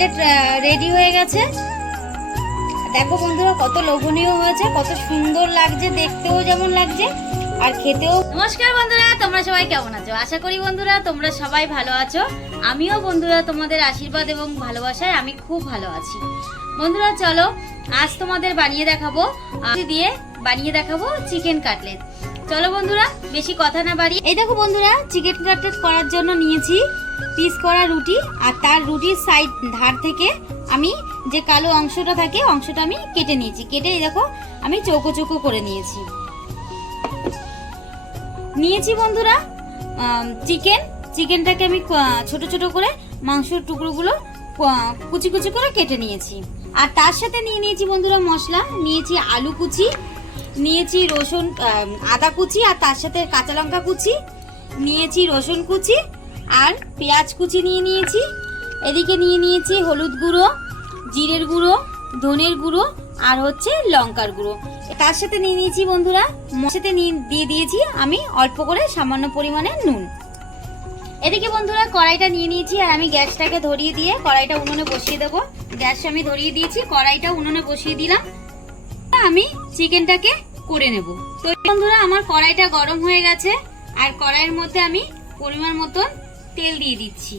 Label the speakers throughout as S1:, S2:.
S1: Cutlet ready হয়ে গেছে। দেখো বন্ধুরা কত লোভনীয় হয়েছে কত সুন্দর লাগছে দেখতেও যেমন লাগছে আর খেতেও নমস্কার বন্ধুরা তোমরা সবাই কেমন আছো? আশা করি বন্ধুরা তোমরা সবাই ভালো আছো। আমিও বন্ধুরা তোমাদের আশীর্বাদ এবং ভালোবাসায় আমি খুব ভালো আছি। বন্ধুরা চলো আজ তোমাদের বানিয়ে দেখাবো দিয়ে বানিয়ে দেখাবো চিকেন কাটলেট চলো বন্ধুরা বেশি কথা না বাড়ি এই দেখো বন্ধুরা চিকেন কাটলেট করার জন্য নিয়েছি। পিস করা রুটি আর তার রুটির সাইড ধার থেকে আমি যে কালো অংশটা থাকে, অংশটা আমি কেটে নিয়েছি। কেটে দেখো, আমি চৌকো চৌকো করে নিয়েছি। নিয়েছি বন্ধুরা চিকেন চিকেনটাকে আমি ছোট ছোট করে মাংসের টুকরোগুলো কুচি কুচি করে কেটে নিয়েছি। আর তার সাথে নিয়ে নিয়েছি বন্ধুরা মশলা। নিয়েছি আলু কুচি, নিয়েছি রসুন আদা কুচি আর তার সাথে কাঁচা লঙ্কা কুচি, নিয়েছি রসুন কুচি আর পেঁয়াজ কুচি নিয়ে নিয়েছি। এদিকে নিয়ে নিয়েছি হলুদ গুঁড়ো, জিরের গুঁড়ো, ধনের গুঁড়ো আর হচ্ছে লঙ্কার গুঁড়ো। তার সাথে নিয়ে নিয়েছি বন্ধুরা সাথে নিয়ে দিয়ে দিয়েছি আমি অল্প করে সামান্য পরিমাণে নুন। এদিকে বন্ধুরা কড়াইটা নিয়ে নিয়েছি আর আমি গ্যাসটাকে ধরিয়ে দিয়ে কড়াইটা উনুনে বসিয়ে দেবো। গ্যাস আমি ধরিয়ে দিয়েছি, কড়াইটা উনুনে বসিয়ে দিলাম। আমি চিকেনটাকে করে নেব। তো বন্ধুরা, আমার কড়াইটা গরম হয়ে গেছে। আর কড়াইয়ের মধ্যে আমি পরিমাণ মতন তেল দিয়ে দিচ্ছি।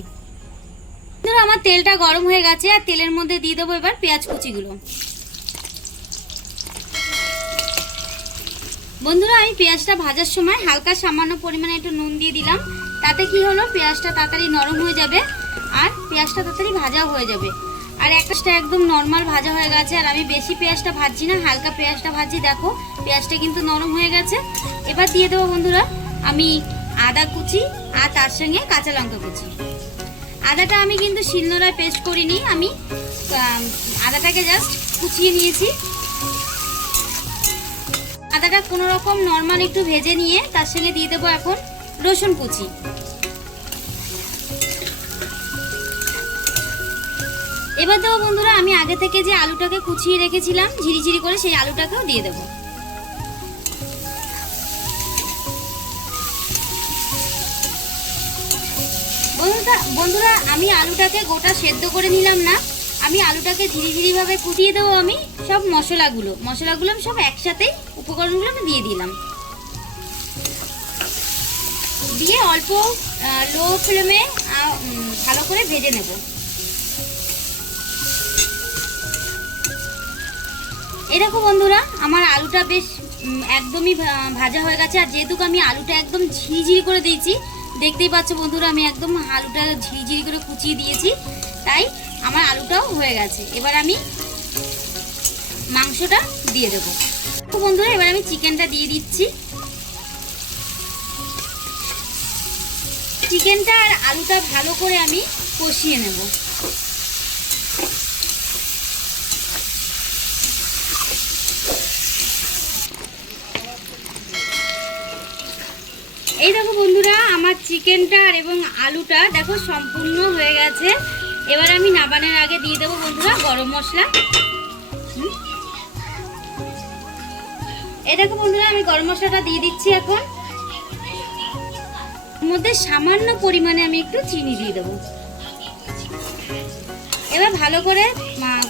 S1: বন্ধুরা আমার তেলটা গরম হয়ে গেছে, আর তেলের মধ্যে দিয়ে দেবো এবার পেঁয়াজ কুচিগুলো। বন্ধুরা, আমি পেঁয়াজটা ভাজার সময় হালকা সামান্য পরিমাণে একটু নুন দিয়ে দিলাম। তাতে কি হলো? পেঁয়াজটা তাড়াতাড়ি নরম হয়ে যাবে, আর পেঁয়াজটা তাড়াতাড়ি ভাজাও হয়ে যাবে। আর একটা একদম নর্মাল ভাজা হয়ে গেছে, আর আমি বেশি পেঁয়াজটা ভাজছি না, হালকা পেঁয়াজটা ভাজি দেখো, পেঁয়াজটা কিন্তু নরম হয়ে গেছে। এবার দিয়ে দেবো বন্ধুরা, আমি আদা কুচি আর তার সঙ্গে কাঁচা লঙ্কা কুচি। আদাটা আমি কিন্তু শিলনোড়ায় পেস্ট করিনি, আমি আদাটাকে জাস্ট কুচিয়ে নিয়েছি। আদাটা কোনো রকম নর্মাল একটু ভেজে নিয়ে তার সঙ্গে দিয়ে দেবো এখন রসুন কুচি। এবার দেবো বন্ধুরা, আমি আগে থেকে যে আলুটাকে কুচিয়ে রেখেছিলাম, ঝিরিঝিরি করে সেই আলুটাকেও দিয়ে দেবো। বন্ধুরা বন্ধুরা, আমি আলুটাকে গোটা সেদ্ধ করে নিলাম না। আমি আলুটাকে ঝিরিঝিরি ভাবে কুটিয়ে দেবো আমি সব মশলাগুলো। মশলাগুলো আমি সব একসাথে উপকরণগুলো আমি দিয়ে দিলাম। দিয়ে অল্প লো ফ্লেমে ভালো করে ভেজে নেব। দেখো বন্ধুরা, আমার আলুটা বেশ একদমই ভাজা হয়ে গেছে। আর যেহেতু আমি আলুটা একদম ঝিরিঝিরি করে দিয়েছি দেখতেই পাচ্ছ বন্ধুরা, আমি একদম আলুটা ঝিরিঝিরি করে কুচিয়ে দিয়েছি, তাই আমার আলুটাও হয়ে গেছে। এবার আমি মাংসটা দিয়ে দেবো। তো বন্ধুরা, এবার আমি চিকেনটা দিয়ে দিচ্ছি। চিকেনটা আর আলুটা ভালো করে আমি কষিয়ে নেব এই দেখো বন্ধুরা আমার চিকেনটা আর এবং আলুটা দেখো সম্পূর্ণ হয়ে গেছে। এবার আমি নাবানের আগে দিয়ে দেবো বন্ধুরা গরম মশলা। এই দেখো বন্ধুরা, আমি গরম মশলাটা দিয়ে দিচ্ছি এখন। মধ্যে সামান্য পরিমাণে আমি একটু চিনি দিয়ে দেবো। এবার ভালো করে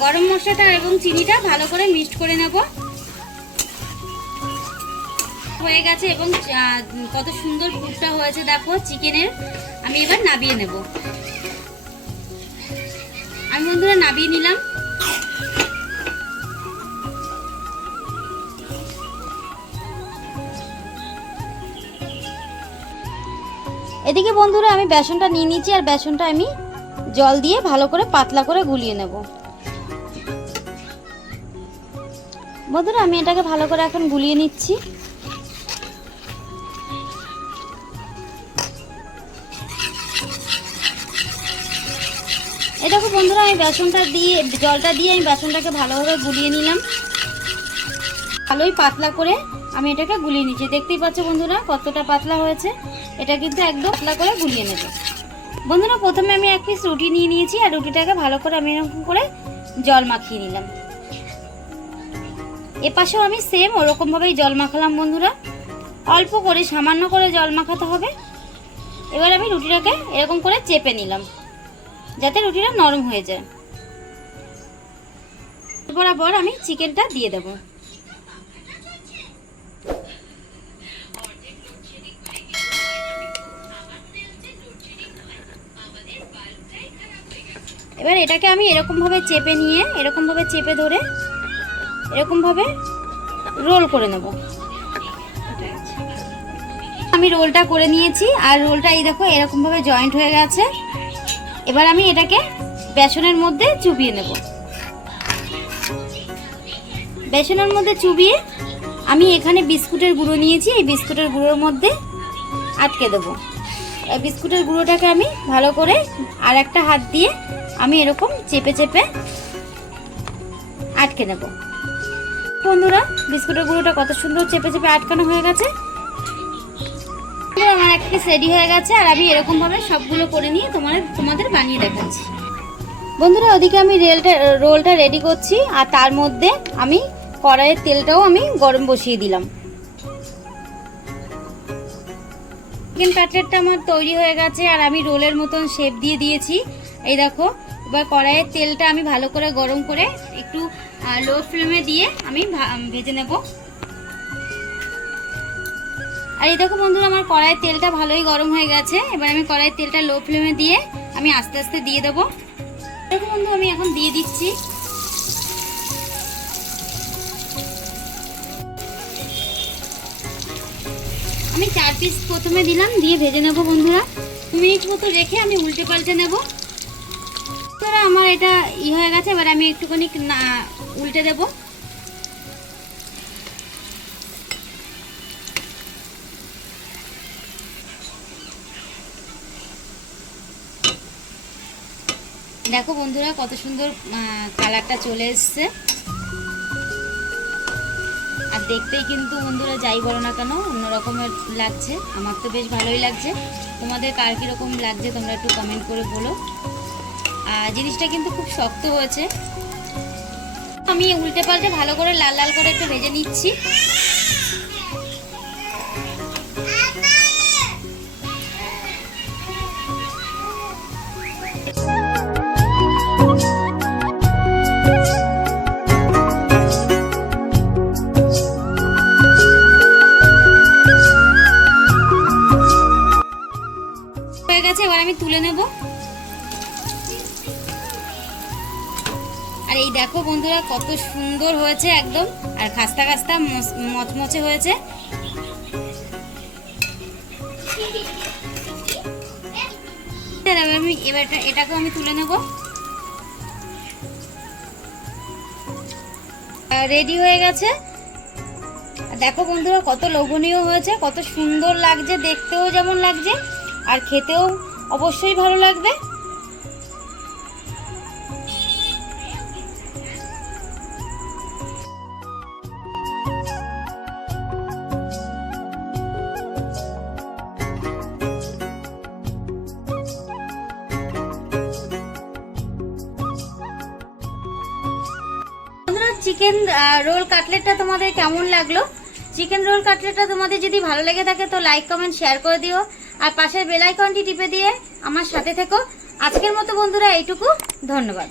S1: গরম মশলাটা এবং চিনিটা ভালো করে মিক্সড করে নেব। হয়ে গেছে এবং কত সুন্দর পুরটা হয়েছে দেখো চিকেনের। আমি এবার নাবিয়ে নেব। আমি বন্ধুরা নাবিয়ে নিলাম। এদিকে বন্ধুরা আমি বেসনটা নিয়ে নিয়েছি আর বেসনটা আমি জল দিয়ে ভালো করে পাতলা করে গুলিয়ে নেব। বন্ধুরা আমি এটাকে ভালো করে এখন গুলিয়ে নিচ্ছি। বন্ধুরা, আমি বেসনটা দিয়ে, জলটা দিয়ে আমি বেসনটাকে ভালোভাবে গুলিয়ে নিলাম। ভালোই পাতলা করে আমি এটাকে গুলিয়ে নিচ্ছি। দেখতেই পাচ্ছ বন্ধুরা, কতটা পাতলা হয়েছে। এটা কিন্তু একদম পাতলা করে গুলিয়ে নেবে। বন্ধুরা, প্রথমে আমি এক পিস রুটি নিয়ে নিয়েছি, আর রুটিটাকে ভালো করে আমি এরকম করে জল মাখিয়ে নিলাম। এপাশেও আমি সেম ওরকমভাবেই জল মাখালাম বন্ধুরা। অল্প করে, সামান্য করে জল মাখাতে হবে। এবার আমি রুটিটাকে এরকম করে চেপে নিলাম। যাতে রুটিটা নরম হয়ে যায়। বরাবর আমি চিকেনটা দিয়ে দেবো। এবার এটাকে আমি এরকমভাবে চেপে নিয়ে এরকমভাবে চেপে ধরে এরকমভাবে রোল করে নেব। আমি রোলটা করে নিয়েছি, আর রোলটা এই দেখো এরকমভাবে জয়েন্ট হয়ে গেছে। এবার আমি এটাকে বেসনের মধ্যে চুবিয়ে নেব। বেসনের মধ্যে চুবিয়ে আমি এখানে বিস্কুটের গুঁড়ো নিয়েছি, এই বিস্কুটের গুঁড়োর মধ্যে আটকে দেবো। বিস্কুটের গুঁড়োটাকে আমি ভালো করে আর একটা হাত দিয়ে আমি এরকম চেপে চেপে আটকে নেব। বন্ধুরা, বিস্কুটের গুঁড়োটা কত সুন্দর চেপে চেপে আটকানো হয়ে গেছে। আমার এক পিস রেডি হয়ে গেছে আর আমি এরকম ভাবে সবগুলো করে নিয়ে তোমাদের তোমাদের বানিয়ে দেখাচ্ছি। বন্ধুরা, ওদিকে আমি রেলটা, রোলটা রেডি করছি আর তার মধ্যে আমি কড়াইয়ের তেলটাও আমি গরম বসিয়ে দিলাম। চিকেন কাটলেটটা আমার তৈরি হয়ে গেছে আর আমি রোলের মতন শেপ দিয়ে দিয়েছি। এই দেখো, এবার কড়াইয়ের তেলটা আমি ভালো করে গরম করে একটু লো ফ্লেমে দিয়ে আমি ভেজে নেব। আর এই দেখো বন্ধুরা, আমার কড়াইয়ের তেলটা ভালোই গরম হয়ে গেছে। এবার আমি কড়াইয়ের তেলটা লো ফ্লেমে দিয়ে আমি আস্তে আস্তে দিয়ে দেবো। দেখো বন্ধু, আমি এখন দিয়ে দিচ্ছি। আমি চার পিস প্রথমে দিলাম, দিয়ে ভেজে নেব বন্ধুরা। দু মিনিট মতো রেখে আমি উল্টে পাল্টে নেব। আমার এটা ই হয়ে গেছে, এবার আমি একটুখানি না উল্টে দেব। দেখো বন্ধুরা কত সুন্দর কালারটা চলে এসছে। আর দেখতেই কিন্তু বন্ধুরা যাই বলো না কেন, অন্য রকমের লাগছে। আমার তো বেশ ভালোই লাগছে। তোমাদের কার কীরকম লাগছে তোমরা একটু কমেন্ট করে বলো। আর জিনিসটা কিন্তু খুব শক্ত হয়েছে। আমি উল্টে পাল্টে ভালো করে লাল লাল করে একটু ভেজে নিচ্ছি। গেছে, এবার আমি তুলে নেব। আর এই দেখো বন্ধুরা, কত সুন্দর হয়েছে একদম, আর খাস্তা খাস্তা মচমচে হয়েছে। আমি এবার এটাকেও আমি তুলে নেব। রেডি হয়ে গেছে। দেখো বন্ধুরা, কত লোভনীয় হয়েছে, কত সুন্দর লাগছে, দেখতেও যেমন লাগছে। আর খেতেও অবশ্যই ভালো লাগবে। চিকেন রোল কাটলেটটা তোমাদের কেমন লাগল? চিকেন রোল কাটলেটটা তোমাদের যদি ভালো লেগে থাকে তো লাইক কমেন্ট শেয়ার করে দিও। আর পাশের বেলাইকনটি টিপে দিয়ে আমার সাথে থেকো। আজকের মতো বন্ধুরা এইটুকু। ধন্যবাদ।